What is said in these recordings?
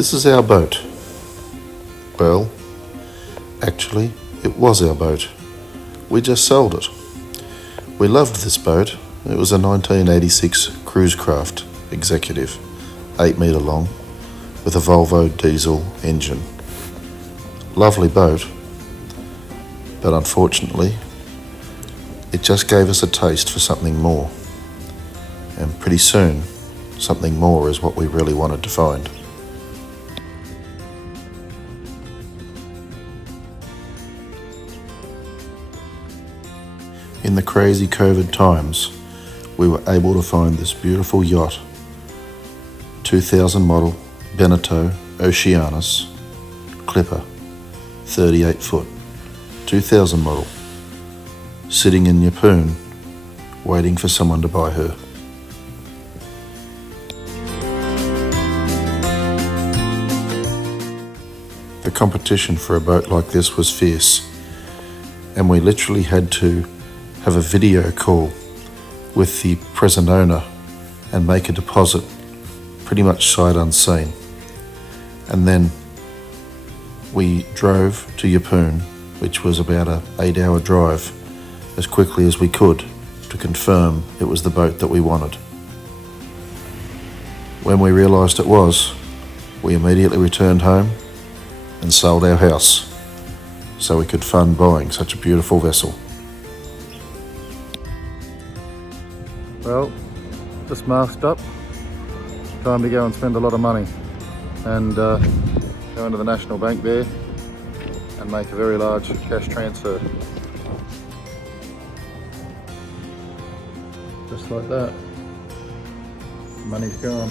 This is our boat. Well, actually, it was our boat. We just sold it. We loved this boat. It was a 1986 cruise craft executive, 8 metre long, with a Volvo diesel engine. Lovely boat, but unfortunately, it just gave us a taste for something more. And pretty soon, something more is what we really wanted to find. In the crazy COVID times, we were able to find this beautiful yacht, 2000 model Beneteau Oceanis Clipper, 38 foot, 2000 model, sitting in Yeppoon, waiting for someone to buy her. The competition for a boat like this was fierce, and we literally had to have a video call with the present owner and make a deposit pretty much sight unseen. And then we drove to Yeppoon, which was about an 8-hour drive, as quickly as we could to confirm it was the boat that we wanted. When we realised it was, we immediately returned home and sold our house so we could fund buying such a beautiful vessel. Well, just masked up. Time to go and spend a lot of money and go into the National Bank there and make a very large cash transfer. Just like that. Money's gone.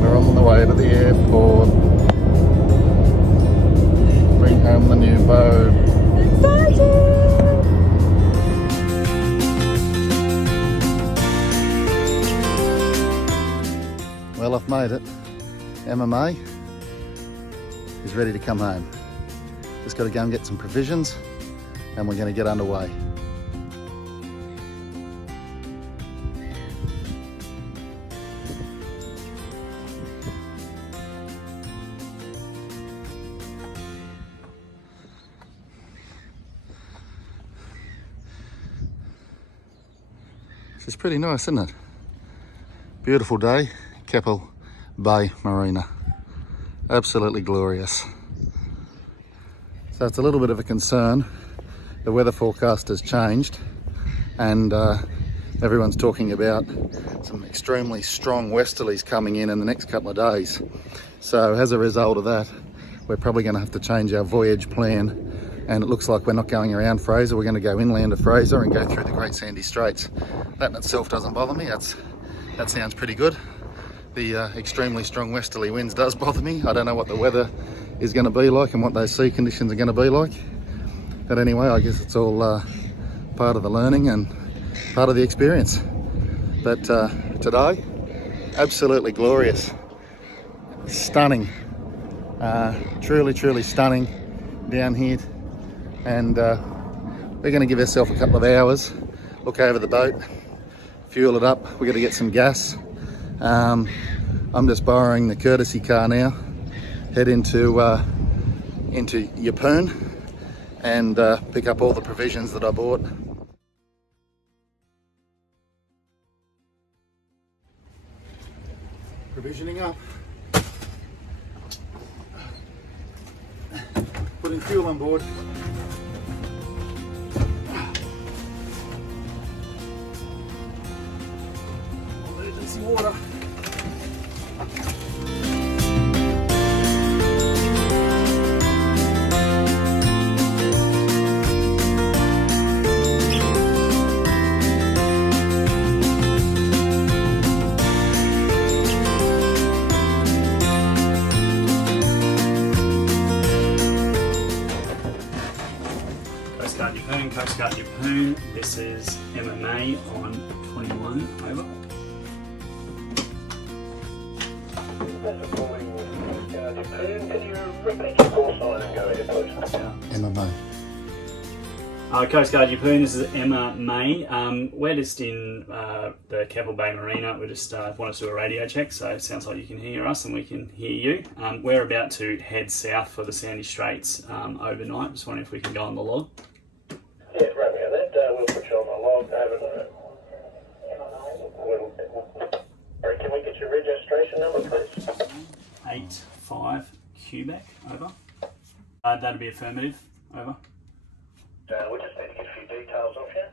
We're on the way to the airport. Bring home the new boat. Well, I've made it. MMA is ready to come home. Just got to go and get some provisions and we're going to get underway. This is pretty nice, isn't it? Beautiful day, Keppel Bay Marina. Absolutely glorious. So it's a little bit of a concern. The weather forecast has changed and everyone's talking about some extremely strong westerlies coming in the next couple of days. So as a result of that, we're probably going to have to change our voyage plan, and it looks like we're not going around Fraser. We're going to go inland of Fraser and go through the Great Sandy Straits. That in itself doesn't bother me. That sounds pretty good. The extremely strong westerly winds does bother me. I don't know what the weather is going to be like and what those sea conditions are going to be like. But anyway, I guess it's all part of the learning and part of the experience. But today, absolutely glorious. Stunning. Truly stunning down here. And we're going to give ourselves a couple of hours, look over the boat, fuel it up. We're going to get some gas. I'm just borrowing the courtesy car now, head into Yeppoon and pick up all the provisions that I bought. Provisioning up. Putting fuel on board. Emergency water. Coast Guard Yeppoon. This is MMA on 21 over. MMA. Coast Guard Yeppoon, this is Emma May. We're just in the Keppel Bay Marina. We just want to do a radio check, so it sounds like you can hear us and we can hear you. We're about to head south for the Sandy Straits overnight. Just wondering if we can go on the log. Yeah, right now that we'll put you on the log overnight. Can we get your registration number, please? 85 Quebec, over. That'd be affirmative, over. We just need to get a few details off you.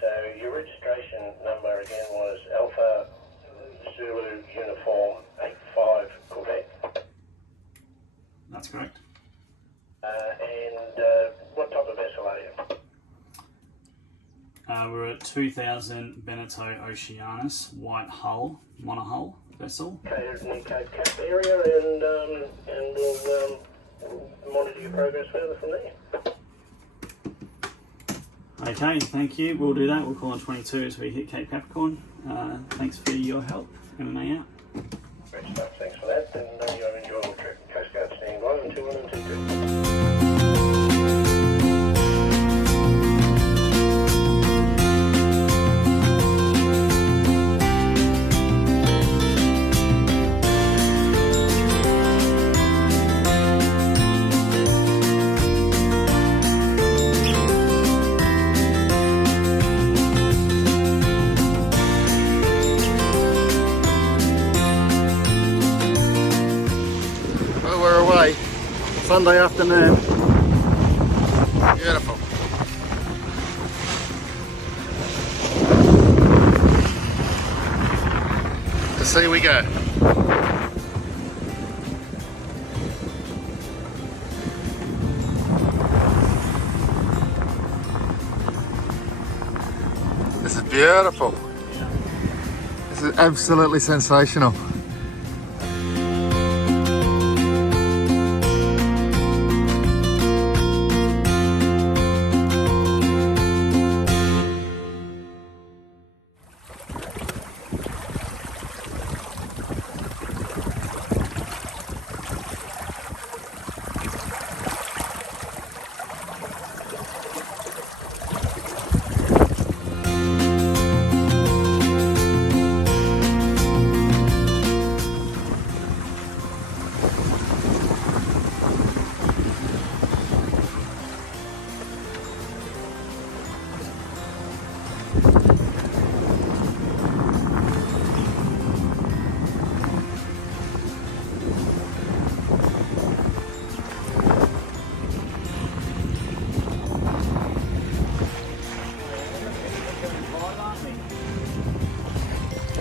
So your registration number again was Alpha Zulu Uniform 85 Quebec. That's correct. And what type of vessel are you? We're at 2000 Beneteau Oceanis, white hull, monohull vessel. Catered in the Cape Cap area, and we'll monitor your progress further from there. Okay, thank you. We'll do that. We'll call on 22 as we hit Cape Capricorn. Thanks for your help. MMA out. Great stuff. Thanks for that. And you have an enjoyable trip. Coast Guard standing by on 21 and 22. Sunday afternoon. Beautiful. To sea we go. This is beautiful. This is absolutely sensational.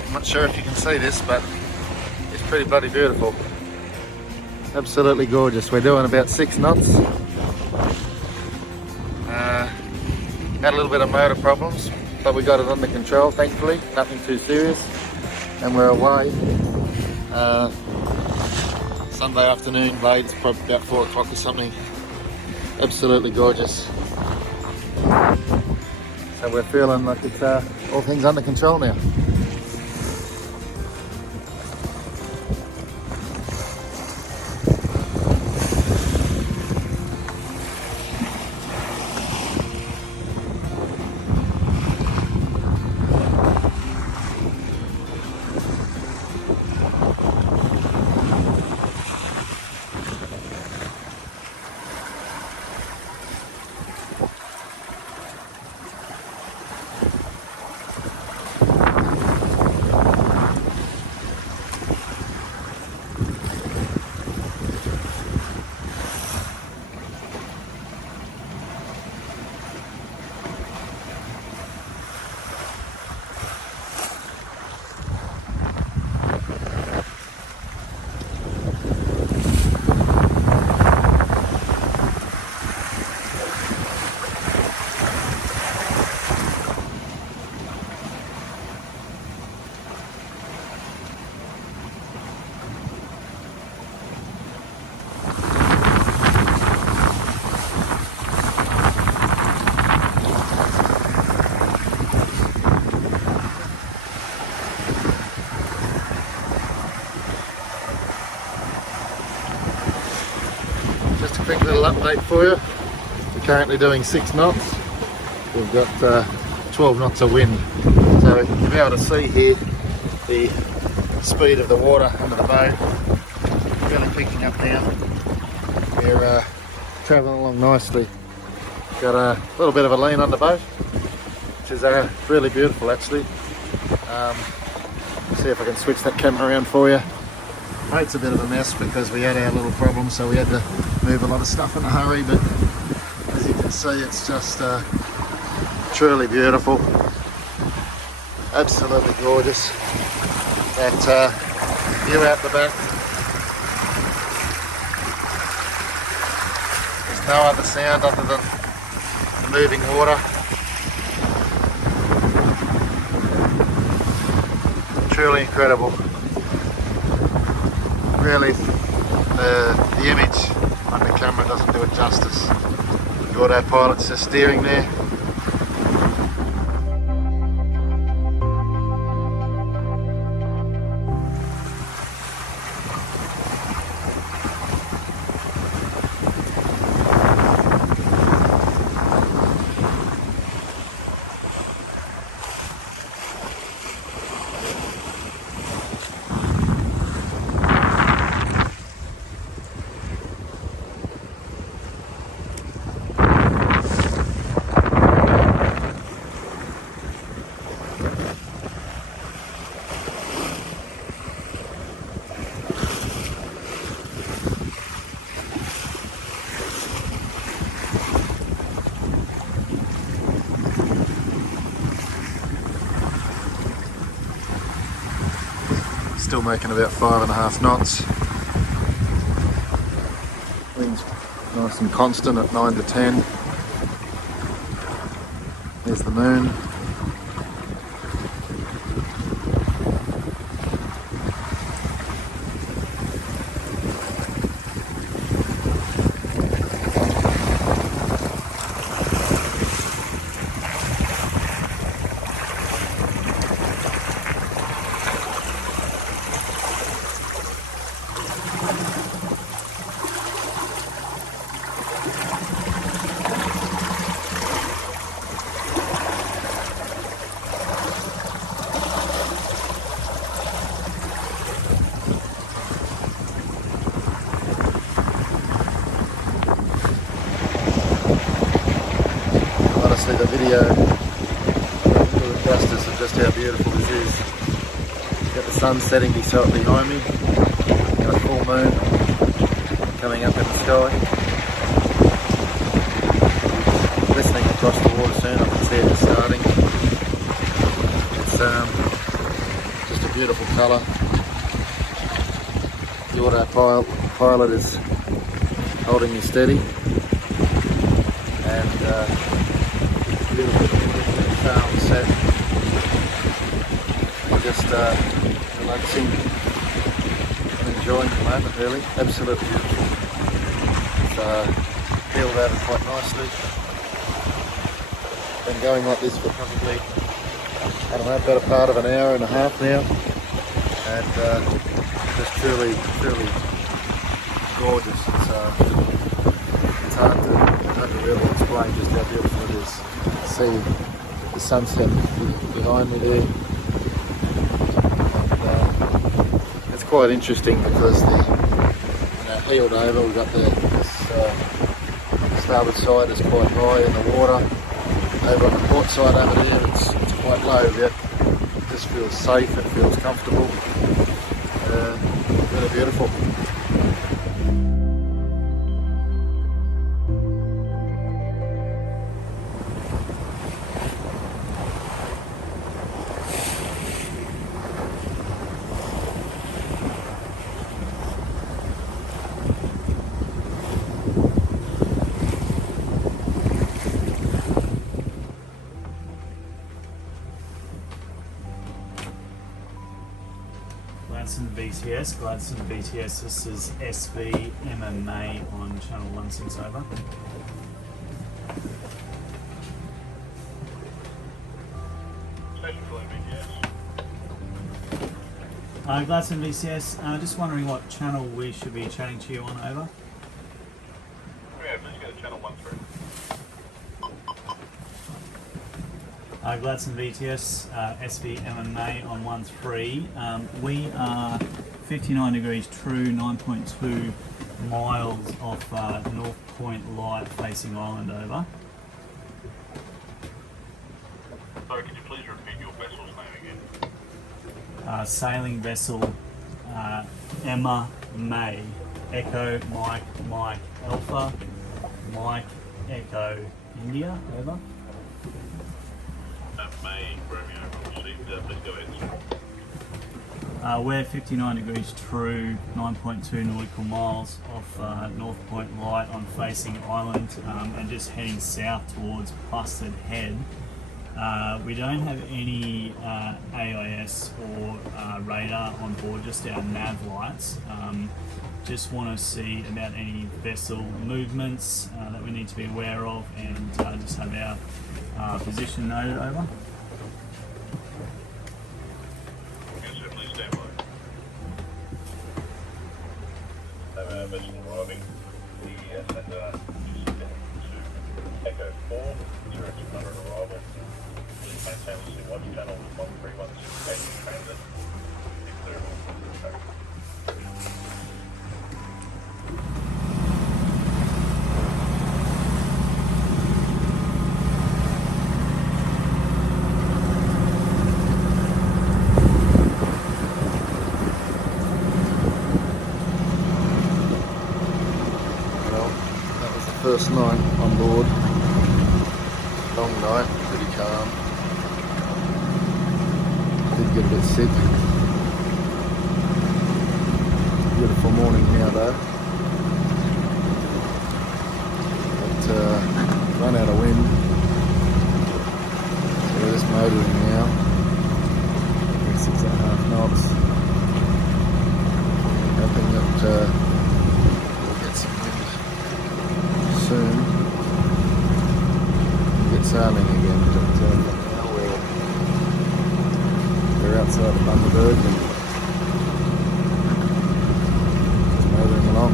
I'm not sure if you can see this, but it's pretty bloody beautiful. Absolutely gorgeous. We're doing about 6 knots. Had a little bit of motor problems, but we got it under control, thankfully. Nothing too serious. And we're away. Sunday afternoon, late. It's probably about 4 o'clock or something. Absolutely gorgeous. So we're feeling like it's all things under control now. Quick little update for you. We're currently doing 6 knots. we've got 12 knots of wind. So you'll be able to see here the speed of the water under the boat. Really picking up now. We're travelling along nicely. Got a little bit of a lean on the boat, which is really beautiful actually. See if I can switch that camera around for you. Boat's a bit of a mess because we had our little problem, so we had to move a lot of stuff in a hurry, but as you can see, it's just truly beautiful. Absolutely gorgeous. That view out the back. There's no other sound other than the moving water. Truly incredible. Really, the image on the camera doesn't do it justice. We've got our pilots just steering there. Still making about 5.5 knots. Wind's nice and constant at 9 to 10. There's the moon. Honestly, the video doing justice of just how beautiful this is. Got the sun setting behind me. Got a full moon coming up in the sky. Listening across the water soon, I can see it starting. It's just a beautiful colour. The auto pilot is holding me steady, and beautiful sail set. Just relaxing and enjoying the moment, really. Absolutely beautiful. It's peeled over quite nicely. Been going like this for probably, I don't know, better part of an hour and a half now, and just truly gorgeous. It's hard to really explain just how beautiful it is. See the sunset behind me there. And, it's quite interesting because heeled over, we've got this starboard side is quite high in the water. Over on the port side over there, it's quite low, yet it just feels safe, it feels comfortable. Really beautiful. Gladstone BTS, Gladstone BTS, this is SV MMA on channel 160 over. Station for BTS. Gladstone BTS, just wondering what channel we should be chatting to you on over. Yeah, please go to channel 13. Gladstone VTS, SV MMA on 1-3. We are 59 degrees true, 9.2 miles off North Point Light facing Island over. Sorry, could you please repeat your vessel's name again? Sailing vessel Emma May. Echo Mike Mike Alpha Mike Echo India over. May Romeo, received. Please go ahead, sir. We're 59 degrees true, 9.2 nautical miles off North Point Light on facing Island, and just heading south towards Busted Head. We don't have any AIS or radar on board, just our nav lights. Just want to see about any vessel movements that we need to be aware of, and just have our position noted over. Yes, sir, please stand by. Have a vessel arriving. And just to Echo 4, 0200 arrival. Please maintain the watch channel 1316 transit. First night on board, long night, pretty calm. Did get a bit sick. Beautiful morning now though. But run out of wind. So we're just motoring now. 6.5 knots. Hoping that we'll get some wind soon and get sailing again, but now we're outside of Bundaberg and just motoring along.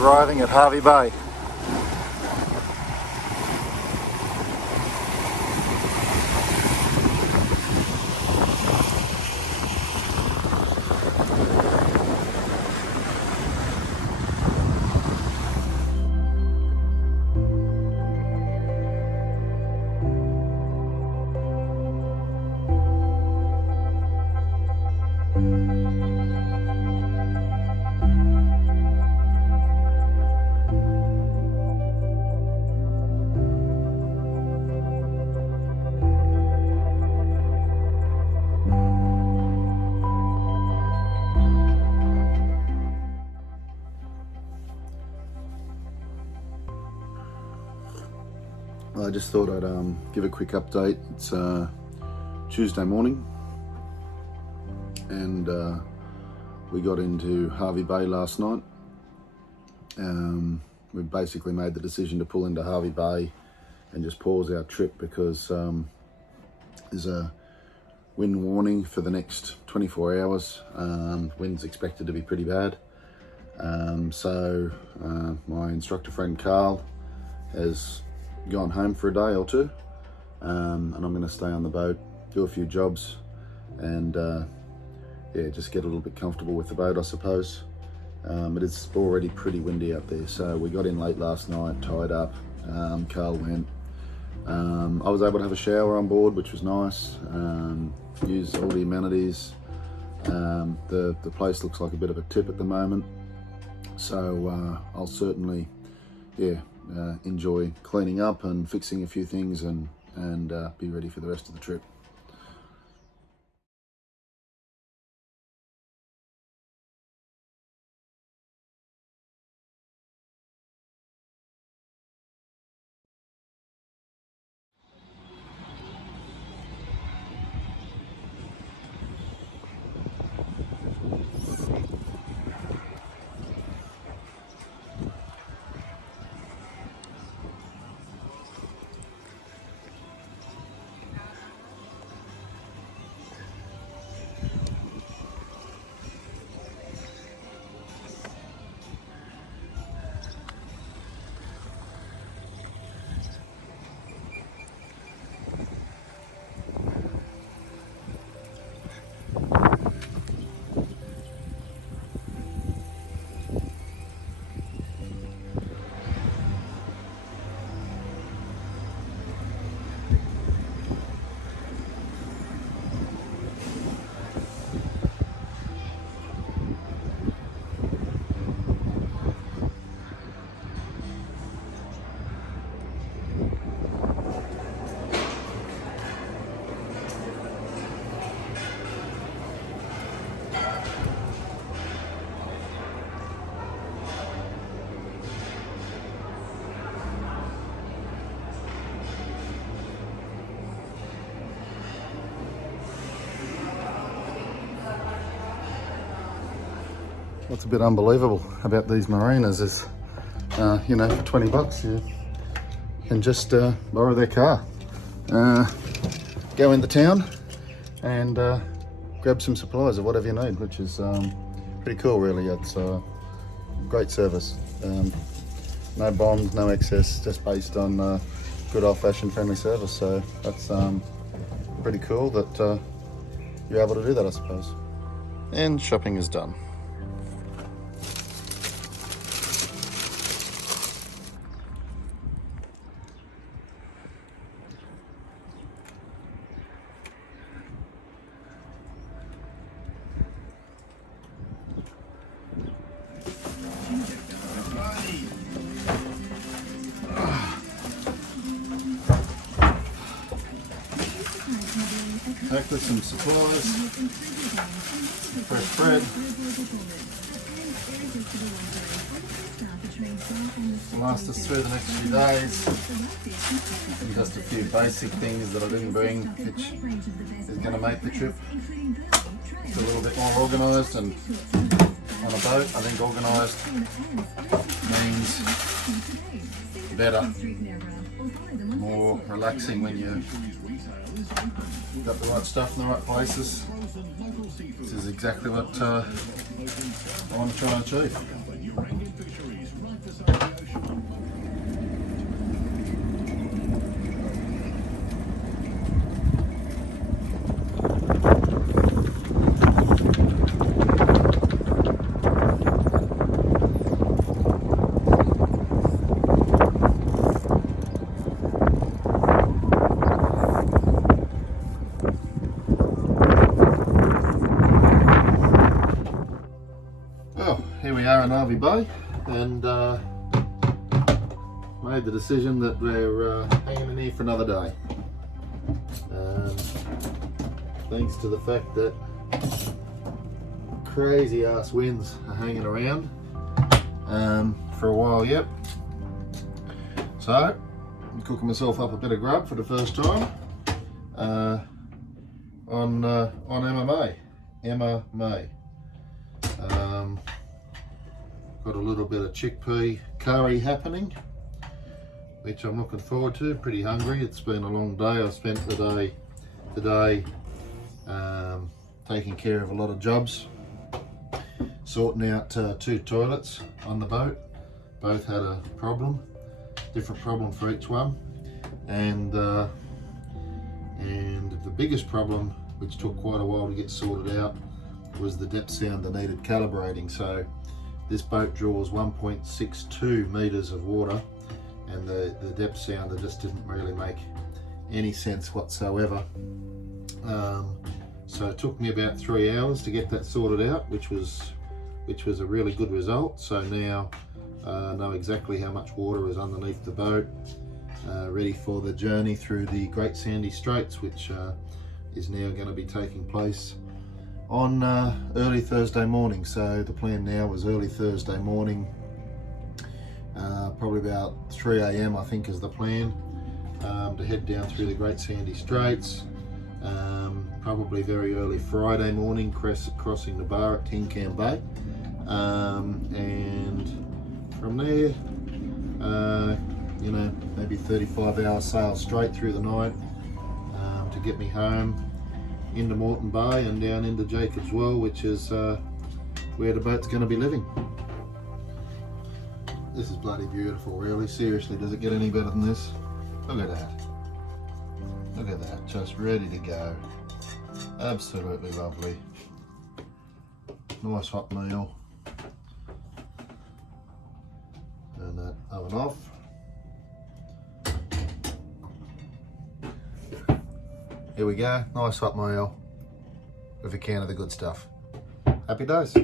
Arriving at Hervey Bay. I just thought I'd give a quick update. It's Tuesday morning, and we got into Hervey Bay last night. We basically made the decision to pull into Hervey Bay and just pause our trip because there's a wind warning for the next 24 hours. Wind's expected to be pretty bad. So my instructor friend Carl has gone home for a day or two, and I'm going to stay on the boat, do a few jobs, and yeah, just get a little bit comfortable with the boat, I suppose. It is already pretty windy out there, so we got in late last night, tied up. Carl went. I was able to have a shower on board, which was nice. Use all the amenities. The place looks like a bit of a tip at the moment, so I'll certainly, enjoy cleaning up and fixing a few things and be ready for the rest of the trip. What's a bit unbelievable about these marinas is, for $20 you can just borrow their car, go into town and grab some supplies or whatever you need, which is pretty cool really. It's great service. No bombs, no excess, just based on good old-fashioned friendly service. So that's pretty cool that you're able to do that, I suppose. And shopping is done. Back with some supplies, some fresh bread, will last us through the next few days, and just a few basic things that I didn't bring, which is going to make the trip a little bit more organised. And on a boat, I think organised means better, more relaxing when you got the right stuff in the right places. This is exactly what I want to try and achieve. Here we are in Hervey Bay, and made the decision that we're hanging in here for another day. Thanks to the fact that crazy ass winds are hanging around for a while yet. So cooking myself up a bit of grub for the first time on Emma May. Got a little bit of chickpea curry happening, which I'm looking forward to. Pretty hungry. It's been a long day. I spent the day today taking care of a lot of jobs, sorting out 2 toilets on the boat. Both had a problem, different problem for each one, and the biggest problem, which took quite a while to get sorted out, was the depth sounder needed calibrating. So this boat draws 1.62 meters of water, and the depth sounder just didn't really make any sense whatsoever. So it took me about 3 hours to get that sorted out, which was a really good result. So now I know exactly how much water is underneath the boat, ready for the journey through the Great Sandy Straits, which is now going to be taking place on early Thursday morning. So the plan now was early Thursday morning, probably about 3 a.m. I think is the plan, to head down through the Great Sandy Straits. Probably very early Friday morning, crossing the bar at Tin Can Bay, and from there, maybe 35-hour sail straight through the night to get me home into Moreton Bay and down into Jacob's Well, which is where the boat's going to be living. This is bloody beautiful, really. Seriously, does it get any better than this? Look at that. Look at that, just ready to go. Absolutely lovely. Nice hot meal. Turn that oven off. Here we go, nice hot meal with a can of the good stuff. Happy days.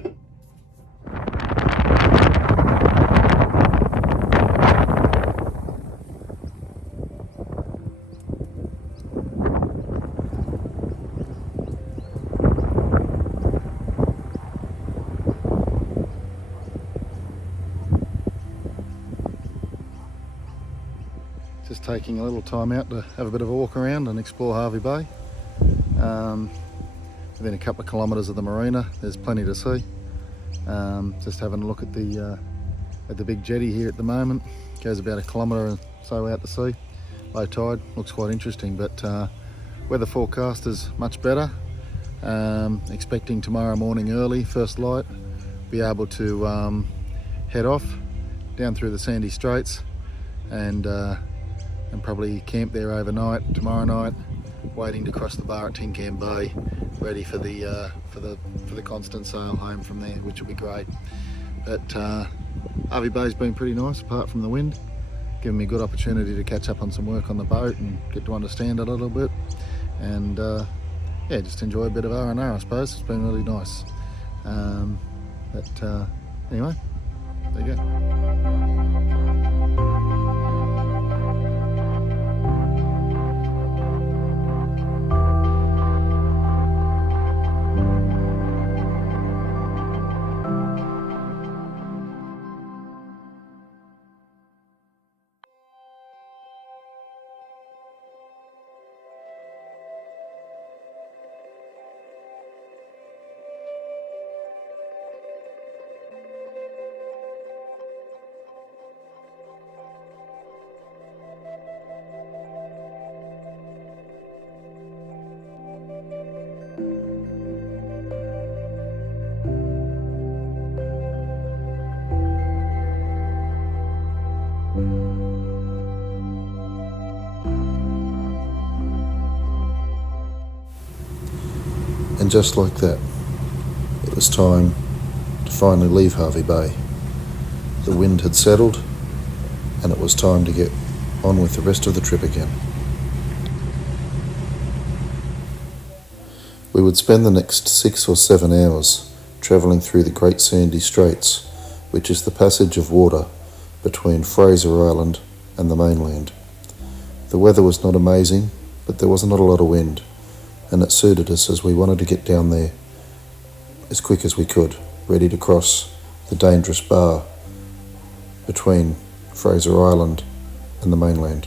Just taking a little time out to have a bit of a walk around and explore Hervey Bay. Within a couple of kilometres of the marina, there's plenty to see. Just having a look at the big jetty here at the moment. Goes about 1 kilometre or so out to sea. Low tide, looks quite interesting, but weather forecast is much better. Expecting tomorrow morning early, first light, be able to head off down through the Sandy Straits and probably camp there overnight tomorrow night, waiting to cross the bar at Tin Can Bay, ready for the constant sail home from there, which will be great. But Hervey Bay's been pretty nice, apart from the wind, giving me a good opportunity to catch up on some work on the boat and get to understand it a little bit, and yeah, just enjoy a bit of R&R, I suppose. It's been really nice. Anyway, there you go. And just like that, it was time to finally leave Hervey Bay. The wind had settled, and it was time to get on with the rest of the trip again. We would spend the next 6 or 7 hours travelling through the Great Sandy Straits, which is the passage of water between Fraser Island and the mainland. The weather was not amazing, but there was not a lot of wind, and it suited us as we wanted to get down there as quick as we could, ready to cross the dangerous bar between Fraser Island and the mainland.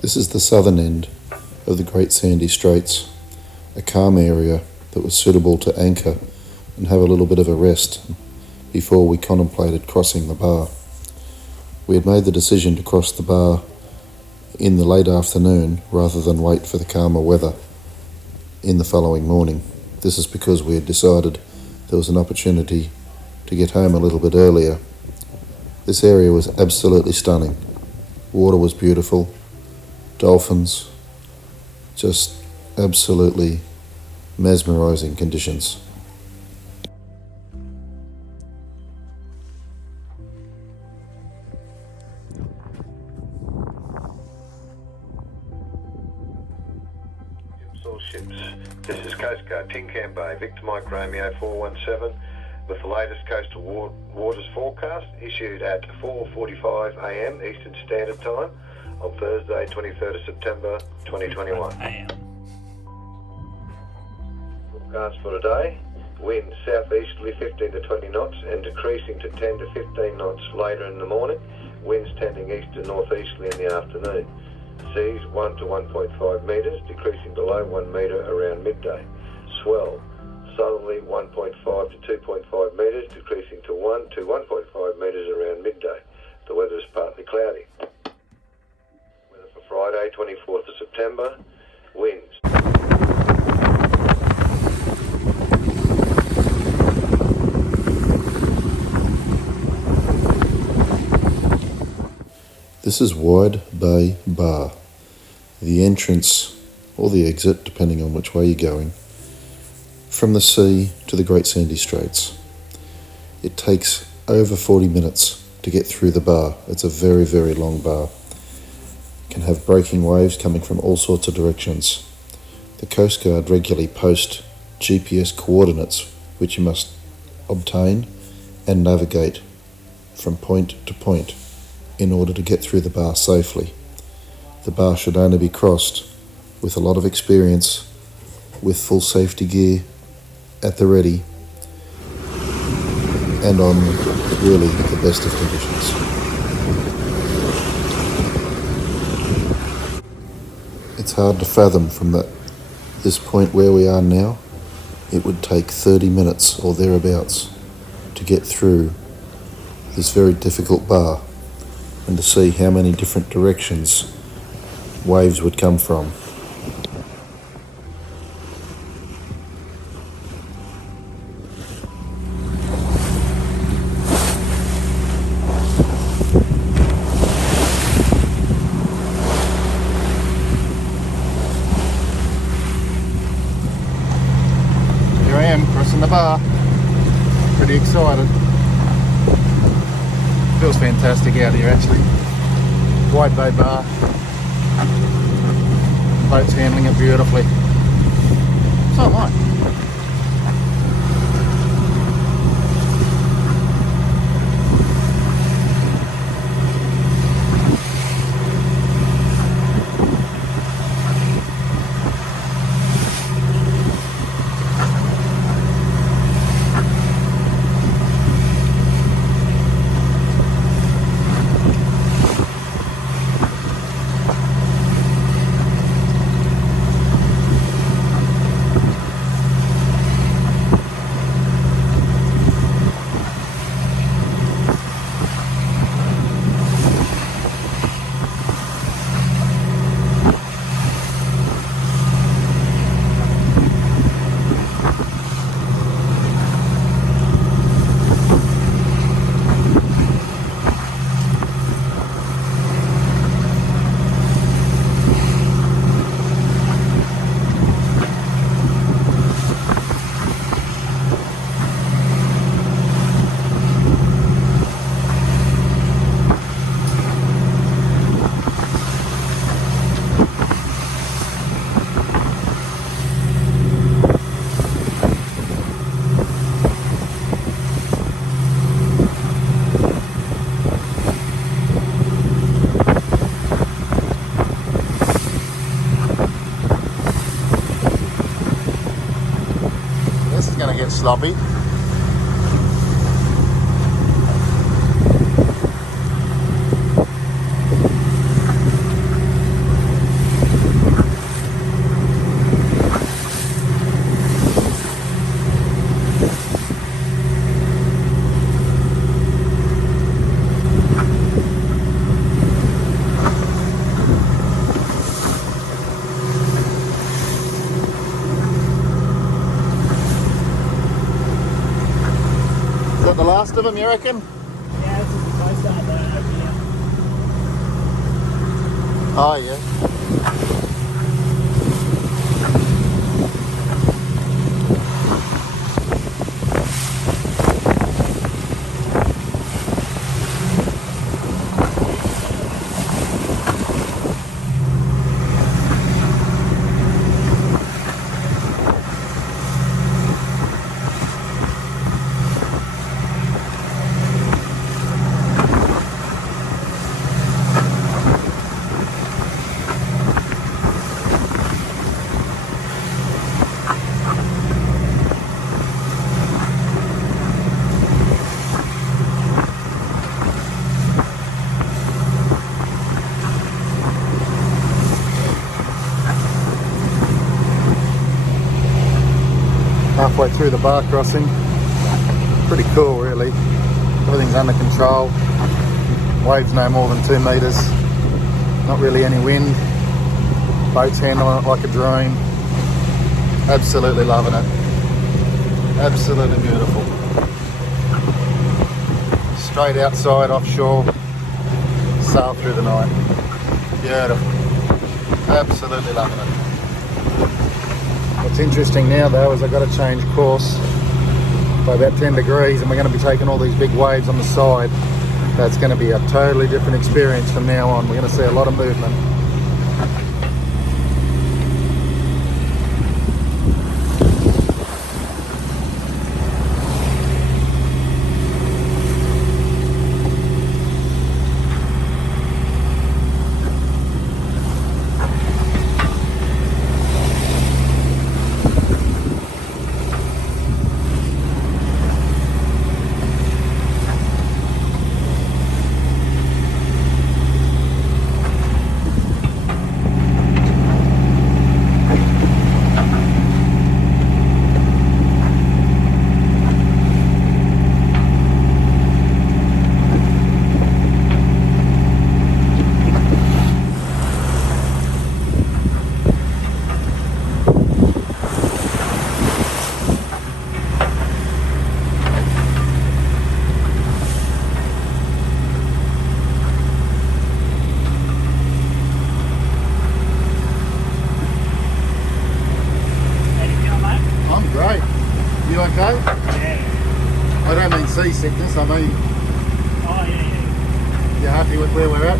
This is the southern end of the Great Sandy Straits, a calm area that was suitable to anchor and have a little bit of a rest before we contemplated crossing the bar. We had made the decision to cross the bar in the late afternoon rather than wait for the calmer weather in the following morning. This is because we had decided there was an opportunity to get home a little bit earlier. This area was absolutely stunning. Water was beautiful, dolphins, just absolutely mesmerising conditions. All ships. This is Coast Guard, Keppel Bay, Victor Mike Romeo 417, with the latest coastal waters forecast issued at 4:45 a.m. Eastern Standard Time on Thursday, 23rd of September 2021. Forecast for today: wind southeasterly 15 to 20 knots and decreasing to 10 to 15 knots later in the morning. Winds tending east to northeasterly in the afternoon. Seas 1 to 1.5 metres, decreasing below 1 metre around midday. Swell southerly 1.5 to 2.5 metres, decreasing to 1 to 1.5 metres around midday. The weather is partly cloudy. Weather for Friday, 24th of September. Winds. This is Wide Bay Bar, the entrance or the exit, depending on which way you're going, from the sea to the Great Sandy Straits. It takes over 40 minutes to get through the bar. It's a very, very long bar. It can have breaking waves coming from all sorts of directions. The Coast Guard regularly post GPS coordinates which you must obtain and navigate from point to point in order to get through the bar safely. The bar should only be crossed with a lot of experience, with full safety gear at the ready, and on really the best of conditions. It's hard to fathom from this point where we are now. It would take 30 minutes or thereabouts to get through this very difficult bar and to see how many different directions waves would come from. Here I am crossing the bar. Pretty excited. Feels fantastic out here actually. Wide Bay Bar. Boat's handling it beautifully. So am I. Sloppy. of them, you reckon? Yeah, this is the place that over here. Oh, yeah. Halfway through the bar crossing. Pretty cool, really. Everything's under control. Waves no more than 2 metres. Not really any wind. Boats handling it like a dream. Absolutely loving it. Absolutely beautiful. Straight outside, offshore. Sail through the night. Beautiful. Absolutely loving it. What's interesting now though is I've got to change course by about 10 degrees and we're going to be taking all these big waves on the side. That's going to be a totally different experience from now on. We're going to see a lot of movement. You okay? Yeah. I don't mean seasickness, I mean, Oh, yeah. you're happy with where we're at?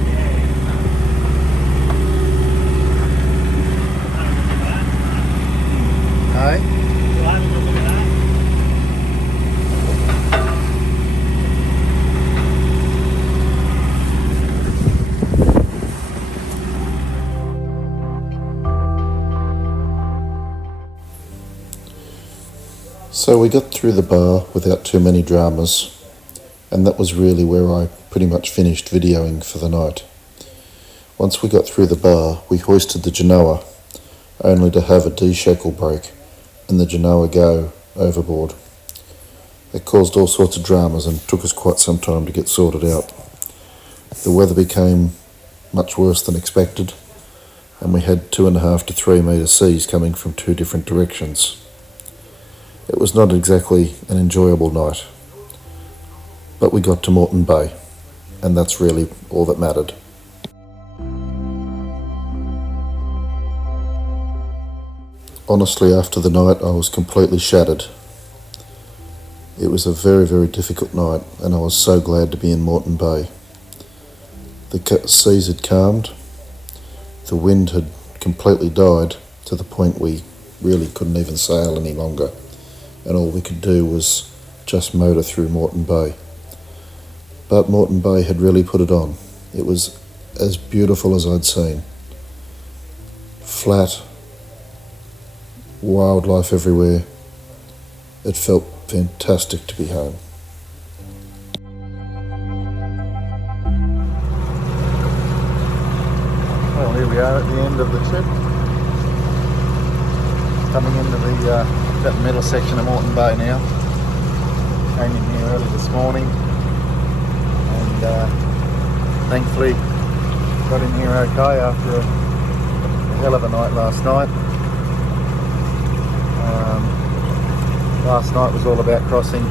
Hey? We'll have a good look at that. So we got through the bar without too many dramas, and that was really where I pretty much finished videoing for the night. Once we got through the bar, we hoisted the Genoa, only to have a D-shackle break and the Genoa go overboard. It caused all sorts of dramas and took us quite some time to get sorted out. The weather became much worse than expected, and we had 2.5 to 3 metre seas coming from 2 different directions. It was not exactly an enjoyable night, but we got to Moreton Bay, and that's really all that mattered. Honestly, after the night, I was completely shattered. It was a very, very difficult night, and I was so glad to be in Moreton Bay. The seas had calmed, the wind had completely died to the point we really couldn't even sail any longer, and all we could do was just motor through Moreton Bay. But Moreton Bay had really put it on. It was as beautiful as I'd seen. Flat, wildlife everywhere. It felt fantastic to be home. Well, here we are at the end of the trip. Coming into that middle section of Moreton Bay now. Came in here early this morning and thankfully got in here okay after a hell of a night last night. Last night was all about crossing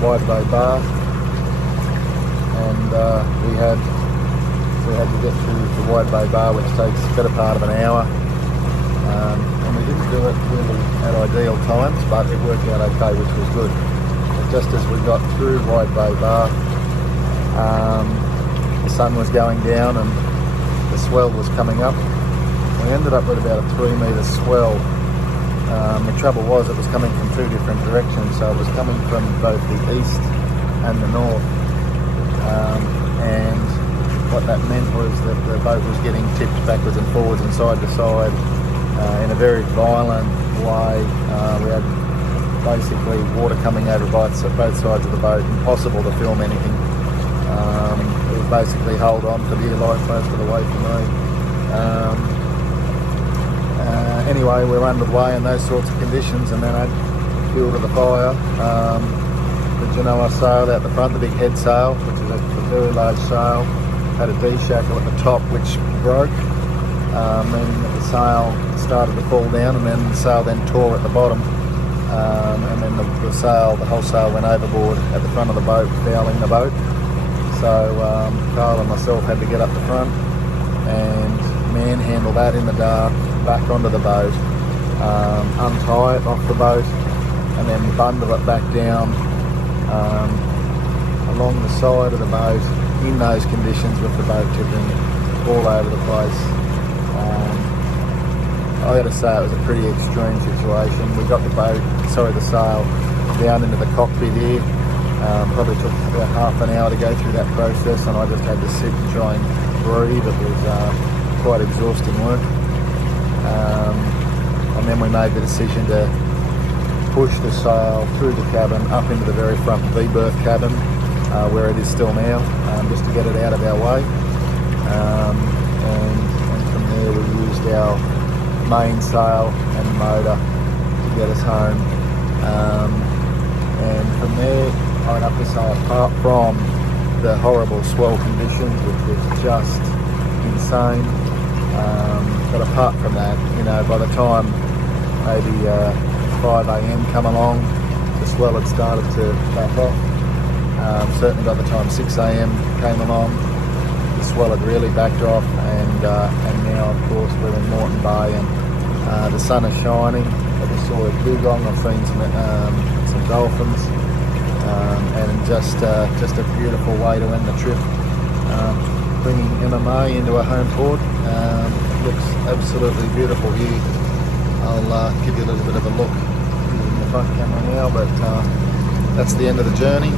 Wide Bay Bar, and we had to get through the Wide Bay Bar, which takes the better part of an hour, and we didn't do it really at ideal times, but it worked out okay, which was good. Just as we got through Wide Bay Bar, the sun was going down and the swell was coming up. We ended up with about a 3-metre swell. The trouble was it was coming from two different directions, so it was coming from both the east and the north, and what that meant was that the boat was getting tipped backwards and forwards and side to side in a very violent way. We had basically water coming over both sides of the boat, impossible to film anything. It was basically hold on for dear life most of the way for me. Anyway, we were underway in those sorts of conditions, and then I fuel to the fire. The Genoa sail out the front, the big head sail, which is a very large sail, had a D-shackle at the top which broke, meaning that the sail started to fall down, and then the sail then tore at the bottom, and then the whole sail went overboard at the front of the boat, fouling the boat. So Carl and myself had to get up the front and manhandle that in the dark back onto the boat, untie it off the boat, and then bundle it back down along the side of the boat in those conditions, with the boat tipping all over the place. I got to say it was a pretty extreme situation. We got the sail down into the cockpit here. Probably took about half an hour to go through that process, and I just had to sit and try and breathe. It was quite exhausting work. And then we made the decision to push the sail through the cabin up into the very front V-berth cabin, where it is still now, just to get it out of our way. And from there we used our main sail and motor to get us home. And from there, I'd have to say, apart from the horrible swell conditions, which was just insane, but apart from that, by the time maybe 5 a.m. come along, the swell had started to back off. Certainly by the time 6 a.m. came along, the swell had really backed off, and now of course we're in Moreton Bay, and the sun is shining. I just saw a dugong, I've seen some dolphins, and just a beautiful way to end the trip. Bringing MMA into a home port, looks absolutely beautiful here. I'll give you a little bit of a look using the front camera now, but that's the end of the journey.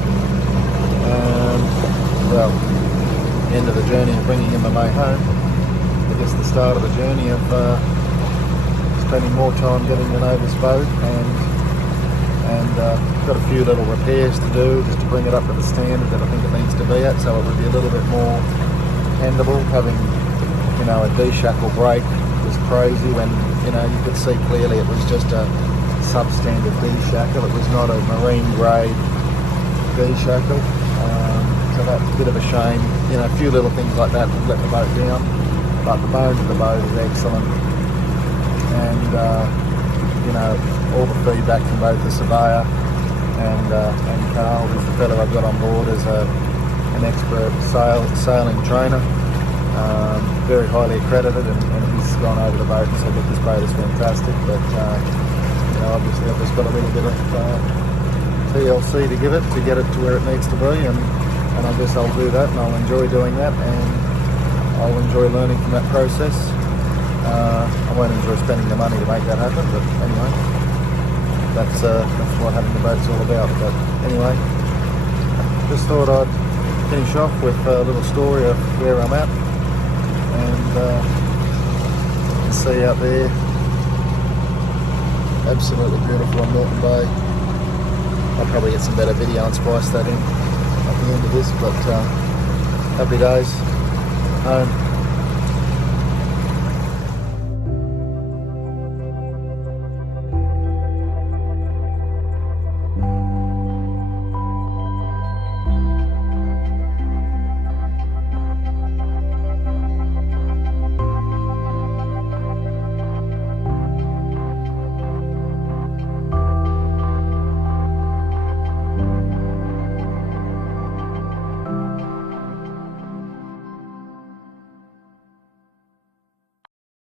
End of the journey of bringing MMA home. I guess the start of the journey of spending more time getting to know this boat, and got a few little repairs to do just to bring it up to the standard that I think it needs to be at, so it would be a little bit more dependable. Having a D-shackle brake was crazy when you could see clearly it was just a substandard D-shackle. It was not a marine grade D-shackle, so that's a bit of a shame. A few little things like that would let the boat down, but the bones of the boat is excellent, and all the feedback from both the surveyor and Carl, who's the fellow I've got on board as an expert sailing trainer, very highly accredited, and he's gone over the boat and said, look, this boat is fantastic, but obviously I've just got a little bit of TLC to give it to get it to where it needs to be, and I guess I'll do that, and I'll enjoy doing that, and I'll enjoy learning from that process. I won't enjoy spending the money to make that happen, but anyway, that's what having the boat's all about. But anyway, just thought I'd finish off with a little story of where I'm at, and you can see out there, absolutely beautiful on Moreton Bay. I'll probably get some better video and splice that in at the end of this, but happy days, home.